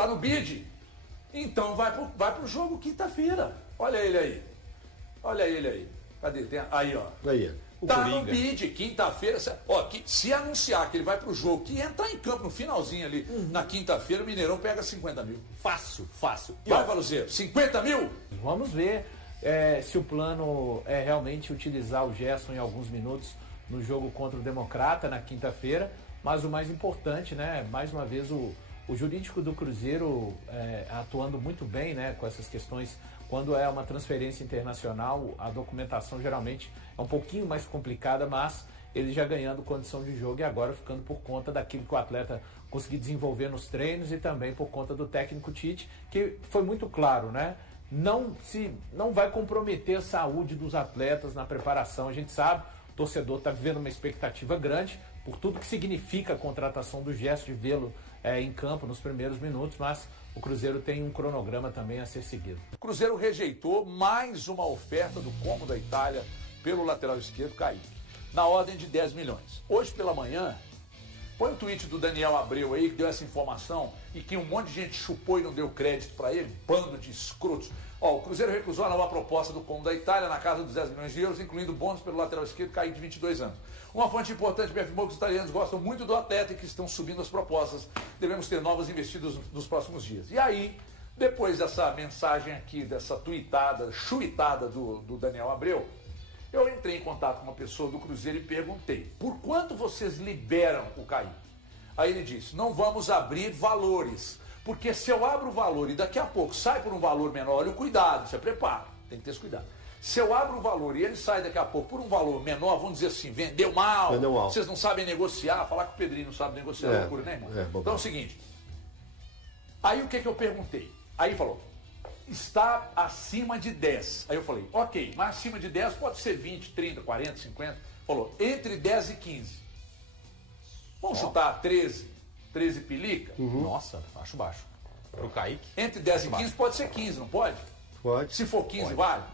tá no bid. Então vai pro jogo quinta-feira. Olha ele aí. Olha ele aí. Cadê? Aí, ó. Aí. Tá no bid, quinta-feira. Ó, se anunciar que ele vai pro jogo, que entrar em campo no finalzinho ali, na quinta-feira, o Mineirão pega 50 mil. Fácil. Vai, Valuzeiro, 50 mil? Vamos ver se o plano é realmente utilizar o Gerson em alguns minutos no jogo contra o Democrata na quinta-feira, mas o mais importante, né, mais uma vez o jurídico do Cruzeiro atuando muito bem, né, com essas questões. Quando é uma transferência internacional, a documentação geralmente é um pouquinho mais complicada, mas ele já ganhando condição de jogo e agora ficando por conta daquilo que o atleta conseguiu desenvolver nos treinos e também por conta do técnico Tite, que foi muito claro, né? Não vai comprometer a saúde dos atletas na preparação. A gente sabe, o torcedor está vivendo uma expectativa grande por tudo que significa a contratação do Gerson, de vê-lo em campo nos primeiros minutos, mas o Cruzeiro tem um cronograma também a ser seguido. O Cruzeiro rejeitou mais uma oferta do Como da Itália pelo lateral esquerdo, Kaique, na ordem de 10 milhões. Hoje pela manhã, põe o tweet do Daniel Abreu aí, que deu essa informação e que um monte de gente chupou e não deu crédito para ele, bando de escrotos. Ó, o Cruzeiro recusou a nova proposta do Como da Itália na casa dos 10 milhões de euros, incluindo bônus pelo lateral esquerdo, Kaique, de 22 anos. Uma fonte importante me afirmou que os italianos gostam muito do atleta e que estão subindo as propostas. Devemos ter novos investidos nos próximos dias. E aí, depois dessa mensagem aqui, dessa tweetada, chuitada do Daniel Abreu, eu entrei em contato com uma pessoa do Cruzeiro e perguntei: por quanto vocês liberam o Kaique? Aí ele disse: não vamos abrir valores, porque se eu abro o valor e daqui a pouco sai por um valor menor, olha o cuidado, você prepara, tem que ter esse cuidado. Se eu abro o valor e ele sai daqui a pouco por um valor menor, vamos dizer assim, vendeu mal, vocês não sabem negociar, falar que o Pedrinho não sabe negociar, é loucura, né, irmão? Então é o seguinte, aí o que eu perguntei? Aí ele falou: está acima de 10. Aí eu falei: ok, mas acima de 10 pode ser 20, 30, 40, 50. Falou: entre 10 e 15. Vamos chutar 13 pilica? Nossa, acho baixo. Pro Kaique. Entre 10 e 15 pode ser 15, não pode? Pode. Se for 15, pode. vale?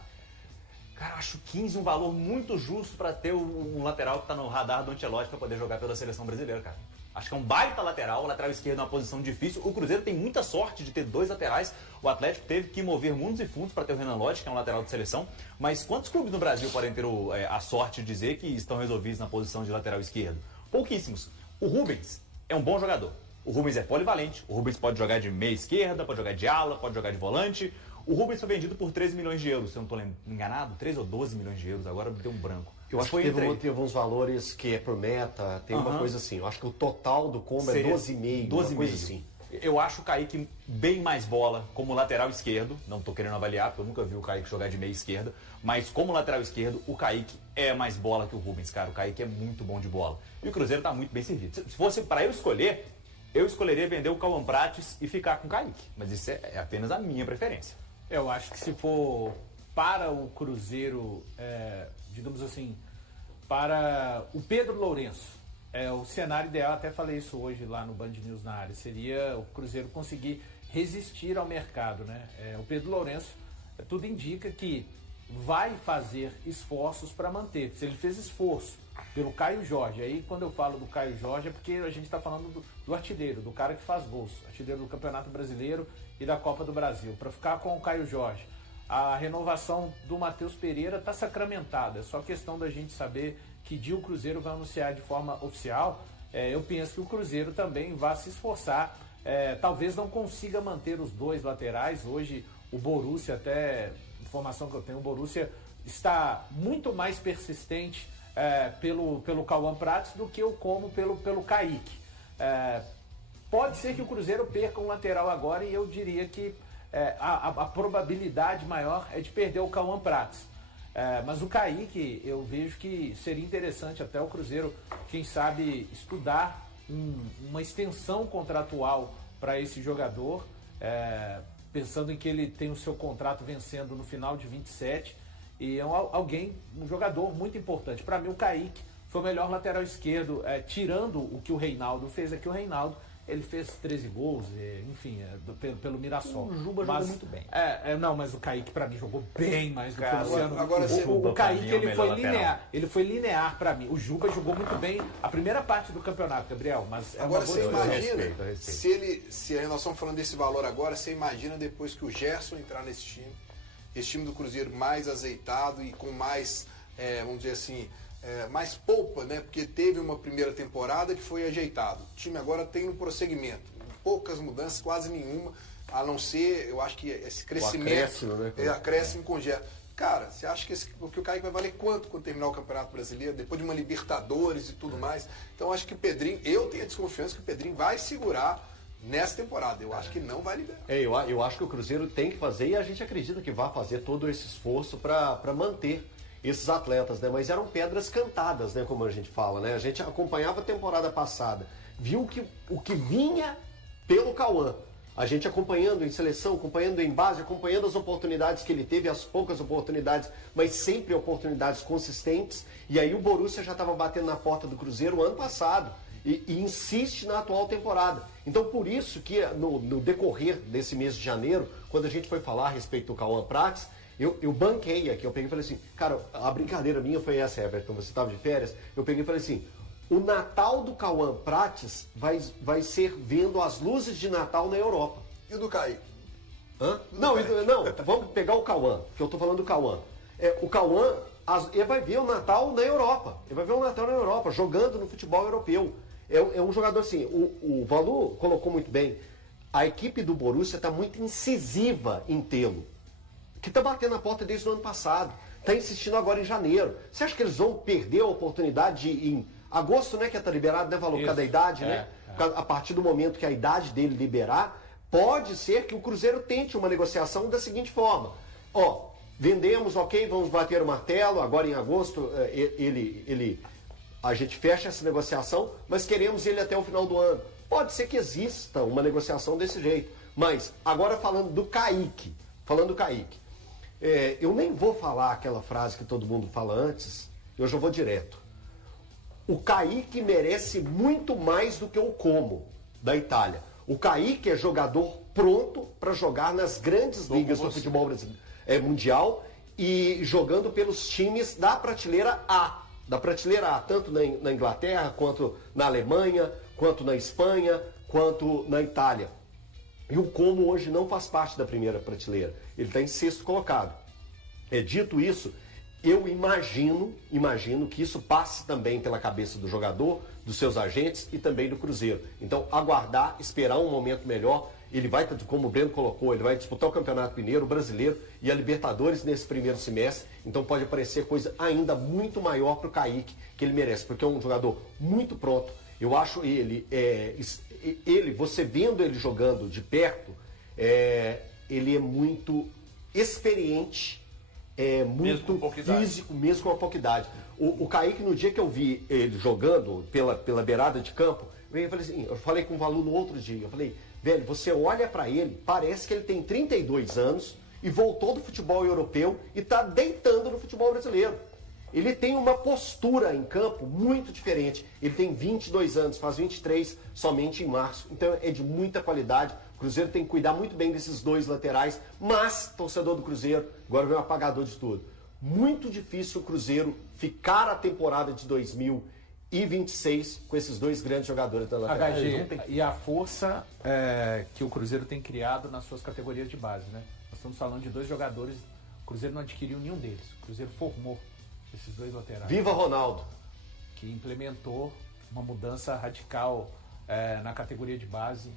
Cara, acho 15 um valor muito justo para ter um lateral que está no radar do Ancelotti para poder jogar pela seleção brasileira, cara. Acho que é um baita lateral, o lateral esquerdo é uma posição difícil. O Cruzeiro tem muita sorte de ter dois laterais. O Atlético teve que mover mundos e fundos para ter o Renan Lodge, que é um lateral de seleção. Mas quantos clubes no Brasil podem ter a sorte de dizer que estão resolvidos na posição de lateral esquerdo? Pouquíssimos. O Rubens é um bom jogador. O Rubens é polivalente. O Rubens pode jogar de meia esquerda, pode jogar de ala, pode jogar de volante. O Rubens foi vendido por 13 milhões de euros, se eu não estou enganado, 13 ou 12 milhões de euros, agora deu um branco. Eu acho que teve uns valores que é por meta, tem uma coisa assim. Eu acho que o total do combo é 12,5, uma coisa assim. Eu acho o Kaique bem mais bola como lateral esquerdo, não estou querendo avaliar, porque eu nunca vi o Kaique jogar de meia esquerda, mas como lateral esquerdo, o Kaique é mais bola que o Rubens, cara. O Kaique é muito bom de bola. E o Cruzeiro está muito bem servido. Se fosse para eu escolheria vender o Cauã Prates e ficar com o Kaique, mas isso é apenas a minha preferência. Eu acho que se for para o Cruzeiro, digamos assim, para o Pedro Lourenço, o cenário ideal, até falei isso hoje lá no Band News na área, seria o Cruzeiro conseguir resistir ao mercado, né? O Pedro Lourenço, tudo indica que vai fazer esforços para manter. Se ele fez esforço pelo Caio Jorge, aí quando eu falo do Caio Jorge é porque a gente está falando do artilheiro, do cara que faz gols, artilheiro do Campeonato Brasileiro e da Copa do Brasil, para ficar com o Caio Jorge. A renovação do Matheus Pereira está sacramentada, é só questão da gente saber que dia o Cruzeiro vai anunciar de forma oficial. Eu penso que o Cruzeiro também vai se esforçar, talvez não consiga manter os dois laterais. Hoje o Borussia, até informação que eu tenho, o Borussia está muito mais persistente pelo Cauã Prates do que o Como pelo Kaique. Pode ser que o Cruzeiro perca um lateral agora e eu diria que a probabilidade maior é de perder o Cauã Prates. Mas o Kaique, eu vejo que seria interessante até o Cruzeiro, quem sabe, estudar uma extensão contratual para esse jogador, pensando em que ele tem o seu contrato vencendo no final de 27, e é um jogador muito importante. Para mim, o Kaique foi o melhor lateral esquerdo, tirando o que o Reinaldo fez aqui. O Reinaldo Ele fez 13 gols, enfim, pelo Mirassol. O Juba jogou muito bem. Não, mas o Kaique pra mim jogou bem mais do que o Luciano. Agora, o Kaique ele foi linear pra mim. O Juba jogou muito bem a primeira parte do campeonato, Gabriel. Mas agora você imagina, respeito. se nós estamos falando desse valor agora, você imagina depois que o Gerson entrar nesse time, esse time do Cruzeiro mais azeitado e com mais, vamos dizer assim, mais polpa, né? Porque teve uma primeira temporada que foi ajeitado. O time agora tem um prosseguimento. Poucas mudanças, quase nenhuma, a não ser, eu acho que esse crescimento. Acréscimo, né? Acréscimo com Gerson. Cara, você acha que o Kaique vai valer quanto quando terminar o Campeonato Brasileiro, depois de uma Libertadores e tudo mais? Então, acho que o Pedrinho, eu tenho a desconfiança que o Pedrinho vai segurar nessa temporada. Eu acho que não vai liberar. Eu acho que o Cruzeiro tem que fazer, e a gente acredita que vai fazer todo esse esforço para manter esses atletas, né? Mas eram pedras cantadas, né? Como a gente fala, né? A gente acompanhava a temporada passada, viu o que vinha pelo Cauã. A gente acompanhando em seleção, acompanhando em base, acompanhando as oportunidades que ele teve, as poucas oportunidades, mas sempre oportunidades consistentes. E aí o Borussia já estava batendo na porta do Cruzeiro ano passado e insiste na atual temporada. Então por isso que no decorrer desse mês de janeiro, quando a gente foi falar a respeito do Cauã Prates, eu banquei aqui, eu peguei e falei assim, cara, a brincadeira minha foi essa, Everton, você estava de férias, eu peguei e falei assim, o Natal do Cauã Prates vai ser vendo as luzes de Natal na Europa. E o do Kaique? Não, vamos pegar o Cauã, que eu tô falando do Cauã. O Cauã, ele vai ver o Natal na Europa. Ele vai ver o Natal na Europa, jogando no futebol europeu. É um jogador assim, o Valu colocou muito bem, a equipe do Borussia está muito incisiva em tê-lo. Que está batendo na porta desde o ano passado. Está insistindo agora em janeiro. Você acha que eles vão perder a oportunidade em agosto, né? Que está liberado, né, Valor? Cada idade, né? A partir do momento que a idade dele liberar, pode ser que o Cruzeiro tente uma negociação da seguinte forma. Vendemos, ok, vamos bater o martelo, agora em agosto a gente fecha essa negociação, mas queremos ele até o final do ano. Pode ser que exista uma negociação desse jeito. Mas, agora falando do Kaique, eu nem vou falar aquela frase que todo mundo fala antes, eu já vou direto. O Kaique merece muito mais do que o Como, da Itália. O Kaique é jogador pronto para jogar nas grandes ligas do futebol mundial e jogando pelos times da prateleira A. Tanto na Inglaterra, quanto na Alemanha, quanto na Espanha, quanto na Itália. E o Como hoje não faz parte da primeira prateleira. Ele está em sexto colocado. Dito isso, eu imagino que isso passe também pela cabeça do jogador, dos seus agentes e também do Cruzeiro. Então, aguardar, esperar um momento melhor. Ele vai, como o Breno colocou, ele vai disputar o Campeonato Mineiro, o Brasileiro e a Libertadores nesse primeiro semestre. Então pode aparecer coisa ainda muito maior para o Kaique, que ele merece, porque é um jogador muito pronto. Eu acho você vendo ele jogando de perto, ele é muito experiente, muito físico, mesmo com a pouca idade. O Kaique, no dia que eu vi ele jogando pela beirada de campo, eu falei com o Valu no outro dia, eu falei, velho, você olha pra ele, parece que ele tem 32 anos e voltou do futebol europeu e tá deitando no futebol brasileiro. Ele tem uma postura em campo muito diferente. Ele tem 22 anos, faz 23 somente em março. Então é de muita qualidade. O Cruzeiro tem que cuidar muito bem desses dois laterais, mas, torcedor do Cruzeiro, agora vem um apagador de tudo. Muito difícil o Cruzeiro ficar a temporada de 2026 com esses dois grandes jogadores da lateral. HG, e a força que o Cruzeiro tem criado nas suas categorias de base, né? Nós estamos falando de dois jogadores, o Cruzeiro não adquiriu nenhum deles. O Cruzeiro formou esses dois laterais. Viva Ronaldo! Que implementou uma mudança radical na categoria de base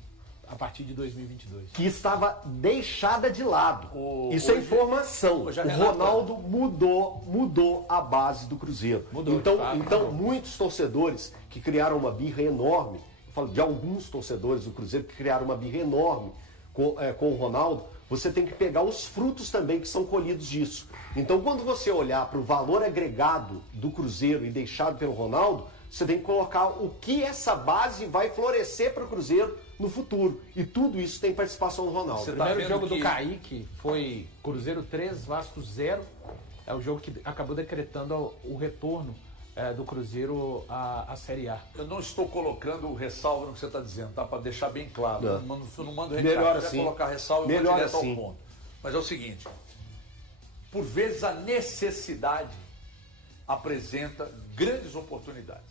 a partir de 2022. Que estava deixada de lado. Isso é informação. O Ronaldo mudou a base do Cruzeiro. Então muitos torcedores que criaram uma birra enorme, eu falo de alguns torcedores do Cruzeiro que criaram uma birra enorme com o Ronaldo, você tem que pegar os frutos também que são colhidos disso. Então quando você olhar para o valor agregado do Cruzeiro e deixado pelo Ronaldo, você tem que colocar o que essa base vai florescer para o Cruzeiro no futuro. E tudo isso tem participação do Ronaldo. O primeiro jogo do Kaique foi Cruzeiro 3, Vasco 0. É o jogo que acabou decretando o retorno do Cruzeiro à Série A. Eu não estou colocando ressalva no que você está dizendo, tá? Para deixar bem claro. Não. Não mando Melhor Se assim. colocar ressalva, eu Melhor vou direto assim. ao ponto. Mas é o seguinte, por vezes a necessidade apresenta grandes oportunidades.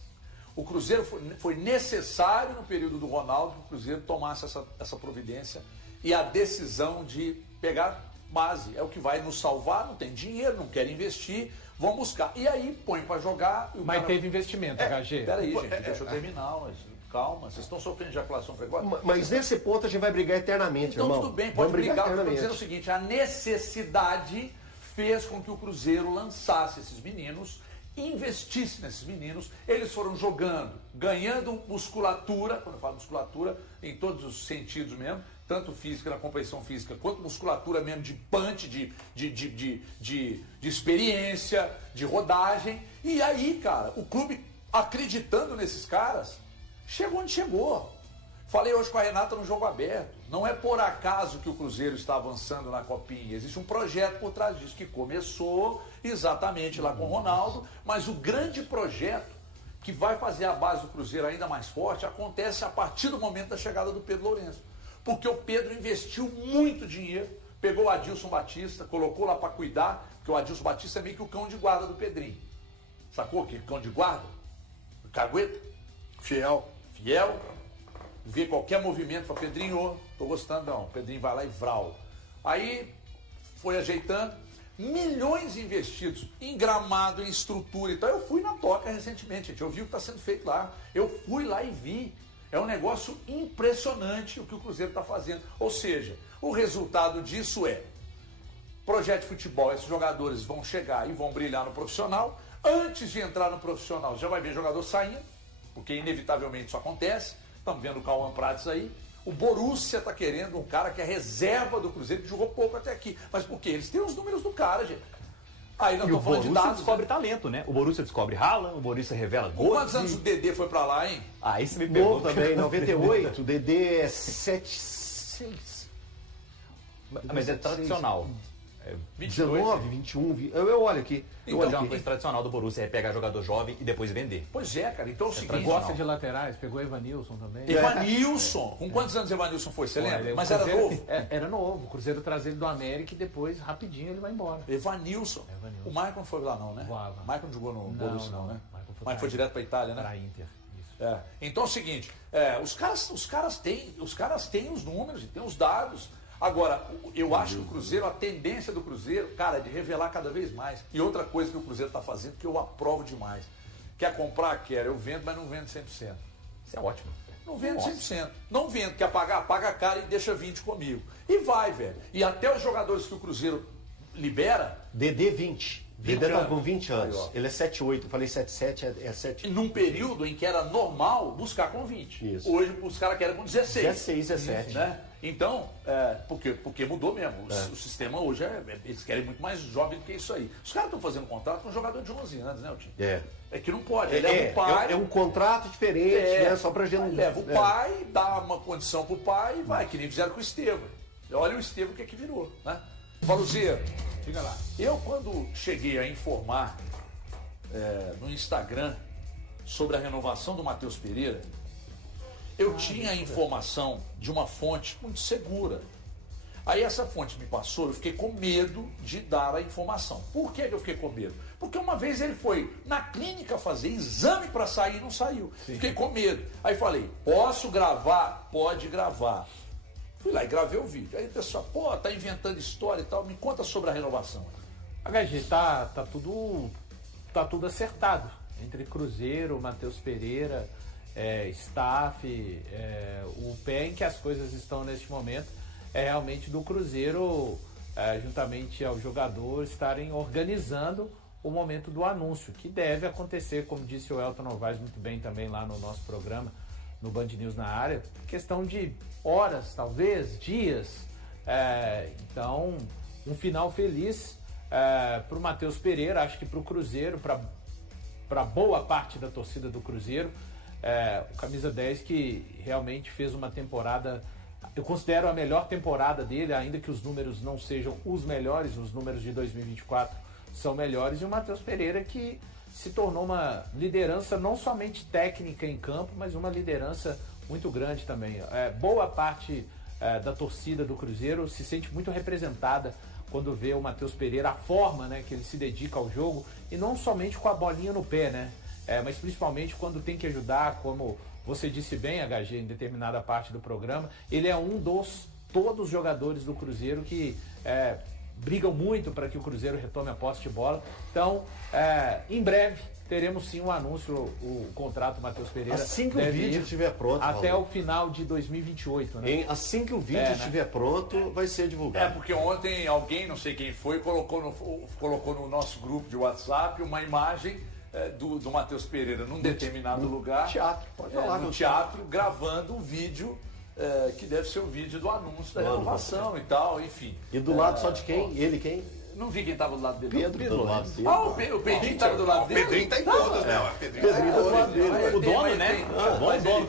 O Cruzeiro foi necessário no período do Ronaldo que o Cruzeiro tomasse essa providência e a decisão de pegar base. É o que vai nos salvar, não tem dinheiro, não quer investir, vão buscar. E aí põe para jogar. E o Mas cara... teve investimento, HG. Peraí, gente, deixa eu terminar. Mas calma, vocês estão sofrendo de ejaculação precoce? Mas nesse ponto a gente vai brigar eternamente, Então irmão. tudo bem, pode Vamos brigar. Eu estou eternamente. dizendo o seguinte, a necessidade fez com que o Cruzeiro lançasse esses meninos, investisse nesses meninos, eles foram jogando, ganhando musculatura, quando eu falo musculatura, em todos os sentidos mesmo, tanto física, na competição física, quanto musculatura mesmo de punch, de experiência, de rodagem. E aí, cara, o clube acreditando nesses caras, chegou onde chegou. Falei hoje com a Renata no Jogo Aberto. Não é por acaso que o Cruzeiro está avançando na Copinha. Existe um projeto por trás disso, que começou exatamente lá com o Ronaldo, mas o grande projeto que vai fazer a base do Cruzeiro ainda mais forte acontece a partir do momento da chegada do Pedro Lourenço. Porque o Pedro investiu muito dinheiro, pegou o Adilson Batista, colocou lá para cuidar, porque o Adilson Batista é meio que o cão de guarda do Pedrinho. Sacou? Que cão de guarda? Cagueta? Fiel. Fiel. Vê qualquer movimento, fala, Pedrinho, tô gostando não. Pedrinho vai lá e vral. Aí foi ajeitando, milhões investidos em gramado, em estrutura e tal. Eu fui na Toca recentemente, gente. Eu vi o que está sendo feito lá. Eu fui lá e vi. É um negócio impressionante o que o Cruzeiro está fazendo. Ou seja, o resultado disso é projeto de futebol. Esses jogadores vão chegar e vão brilhar no profissional. Antes de entrar no profissional, já vai ver jogador saindo, porque inevitavelmente isso acontece. Estamos vendo o Cauã Prates aí. O Borussia está querendo um cara que é reserva do Cruzeiro, que jogou pouco até aqui. Mas por quê? Eles têm os números do cara, gente. Aí nós E o estamos falando de Borussia dados. descobre talento, né? O Borussia descobre Haaland, o Borussia revela Com gols. quantos anos o Dedê foi pra lá, hein? Ah, isso me pegou. Novo também, 98, o Dedê é 7-6. Mas é tradicional. 19, 21, eu olho aqui. Eu Então, olho Mas é uma aqui. coisa tradicional do Borussia, é pegar jogador jovem e depois vender. Pois é, cara. Então é o seguinte. Gosta de laterais, pegou Evanilson também. Evanilson. Com quantos anos Evanilson foi? Você lembra? Olha, Mas o era Cruzeiro- novo. Era novo. O Cruzeiro traz ele do América e depois, rapidinho, ele vai embora. Evanilson. Evanilson. O Maicon não foi lá não, né? Voava. O Maicon não jogou no Borussia não, né? Maicon foi Mas pra- foi direto pra Itália, né? Para Inter. Isso. É. Então é o seguinte, os caras têm os números e têm os dados. Agora, eu acho que o Cruzeiro, a tendência do Cruzeiro, cara, é de revelar cada vez mais. E outra coisa que o Cruzeiro está fazendo, que eu aprovo demais. Quer comprar? Quero. Eu vendo, mas não vendo 100%. Isso é ótimo. Não vendo Nossa. 100%. Não vendo. Quer pagar? Paga caro e deixa 20 comigo. E vai, velho. E até os jogadores que o Cruzeiro libera, Dedê 20. 20 Dedê tá anos. com 20 anos. Aí, ó. Ele é 7,8. Eu falei 7,7, é 7. num período em que era normal buscar com 20. Isso. Hoje os caras querem com 16. 16, 17. Né? Então, porque mudou mesmo. O sistema hoje, eles querem muito mais jovem do que isso aí. Os caras estão fazendo contrato com um jogador de 11 anos, né, Tim? É que não pode. Ele leva o pai. É um contrato diferente, né? Só pra gente. Aí leva o pai, dá uma condição pro pai e vai, que nem fizeram com o Estevam. Olha o Estevam o que é que virou, né? Valuzeiro, Diga lá. eu quando cheguei a informar no Instagram sobre a renovação do Matheus Pereira, eu tinha a informação de uma fonte muito segura. Aí essa fonte me passou, eu fiquei com medo de dar a informação. Por que eu fiquei com medo? Porque uma vez ele foi na clínica fazer exame para sair e não saiu. Fiquei com medo. Aí falei, posso gravar? Pode gravar. Fui lá e gravei o vídeo. Aí o pessoal, pô, tá inventando história e tal, me conta sobre a renovação. HG, tá tudo acertado. Entre Cruzeiro, Matheus Pereira, staff, o pé em que as coisas estão neste momento é realmente do Cruzeiro, juntamente ao jogador, estarem organizando o momento do anúncio, que deve acontecer, como disse o Elton Novaes muito bem também lá no nosso programa, no Band News na área, questão de horas, talvez, dias. Então, um final feliz para o Matheus Pereira, acho que para o Cruzeiro, para boa parte da torcida do Cruzeiro, o camisa 10 que realmente fez uma temporada, eu considero a melhor temporada dele, ainda que os números não sejam os melhores, os números de 2024 são melhores, e o Matheus Pereira que se tornou uma liderança não somente técnica em campo, mas uma liderança muito grande também. Boa parte da torcida do Cruzeiro se sente muito representada quando vê o Matheus Pereira, a forma, né, que ele se dedica ao jogo, e não somente com a bolinha no pé, né, mas principalmente quando tem que ajudar, como você disse bem, HG, em determinada parte do programa, ele é um dos todos os jogadores do Cruzeiro que brigam muito para que o Cruzeiro retome a posse de bola. Então, em breve, teremos sim um anúncio, o contrato do Matheus Pereira. Assim que o vídeo estiver pronto. Até o final de 2028, né? Assim que o vídeo estiver pronto, vai ser divulgado. Porque ontem alguém, não sei quem foi, colocou no nosso grupo de WhatsApp uma imagem do Matheus Pereira num determinado lugar. Teatro, pode falar. No teatro, gravando um vídeo que deve ser o vídeo do anúncio da renovação e tal, enfim. E do lado só de quem? Ele quem? Não vi quem estava do lado dele. Pedro do lado dele. O Pedrinho estava do lado dele. O Pedrinho tá em todas, né? O Pedrinho tá em do lado dele. O dono, né?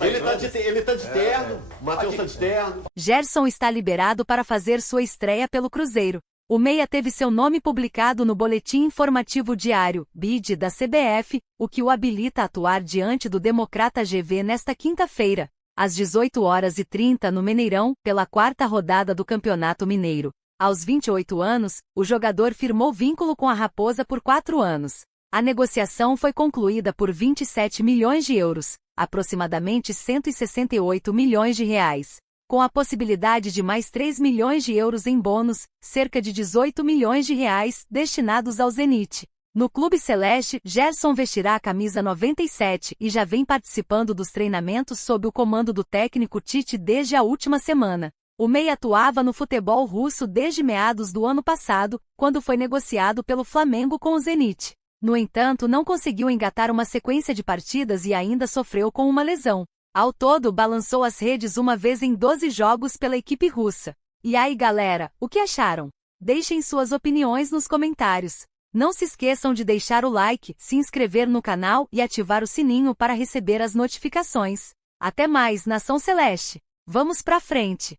Ele tá de terno, o Matheus tá de terno. Gerson está liberado para fazer sua estreia pelo Cruzeiro. O meia teve seu nome publicado no Boletim Informativo Diário, BID, da CBF, o que o habilita a atuar diante do Democrata GV nesta quinta-feira, às 18h30 no Mineirão, pela 4ª rodada do Campeonato Mineiro. Aos 28 anos, o jogador firmou vínculo com a Raposa por 4 anos. A negociação foi concluída por 27 milhões de euros, aproximadamente 168 milhões de reais. Com a possibilidade de mais 3 milhões de euros em bônus, cerca de 18 milhões de reais destinados ao Zenit. No Clube Celeste, Gerson vestirá a camisa 97 e já vem participando dos treinamentos sob o comando do técnico Tite desde a última semana. O meia atuava no futebol russo desde meados do ano passado, quando foi negociado pelo Flamengo com o Zenit. No entanto, não conseguiu engatar uma sequência de partidas e ainda sofreu com uma lesão. Ao todo, balançou as redes uma vez em 12 jogos pela equipe russa. E aí, galera, o que acharam? Deixem suas opiniões nos comentários. Não se esqueçam de deixar o like, se inscrever no canal e ativar o sininho para receber as notificações. Até mais, Nação Celeste! Vamos pra frente!